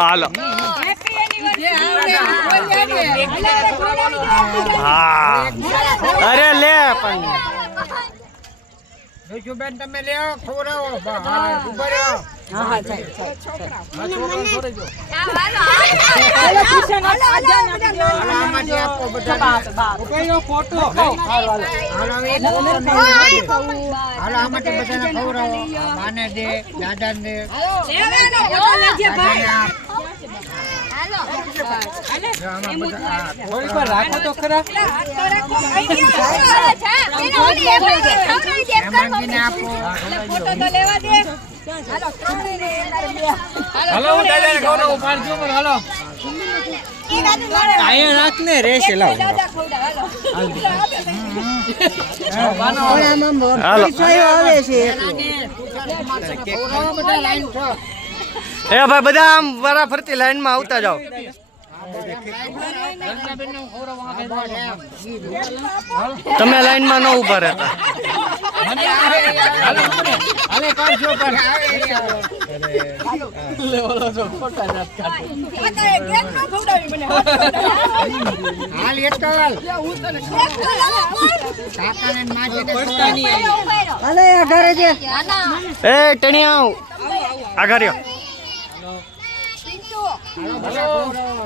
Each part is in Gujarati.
હાલો હા અરે લે પણ બેન તમે લે ખવડાવો ઉભા રહ્યો હા હા રાખો તો ખરા હાલો દાદા ને ખવડાવો પાડજો પર હાલો આયા રાખ ને રેશે લાવ હાલો એ ભાઈ બધા આમ વારા ફરતી લાઈન માં આવતા જાઓ તમે લાઈન માં ન ઉભા રહેતા એ ટણિયા આગળ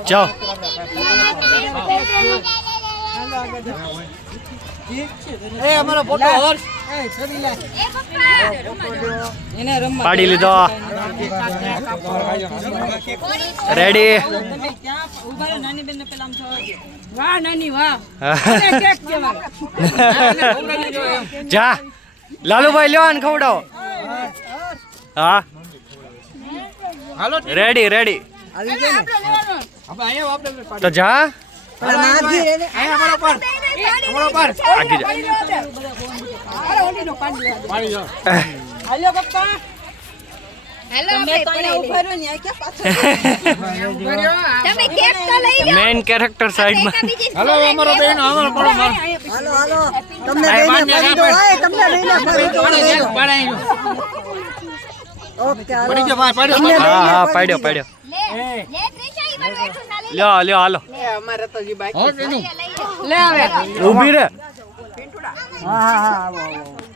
જાઓ પાડી લીધો રેડી જા લાલુભાઈ લ્યો ને ખવડાવો હા રેડી રેડી તો જા મેન કેરેક્ટર સાઈડ માં હાલો અમારો બેન અમારો પડો માર હાલો હાલો તમને બેન પડી દો એ તમને બેન પડી દો ઓકે પડી ગયો ભાઈ પડ્યો હા હા પાડ્યો પાડ્યો લ્યો લ્યો હાલો અમારે તો જી બાકી લે આવે ઊભી રે હા હા હા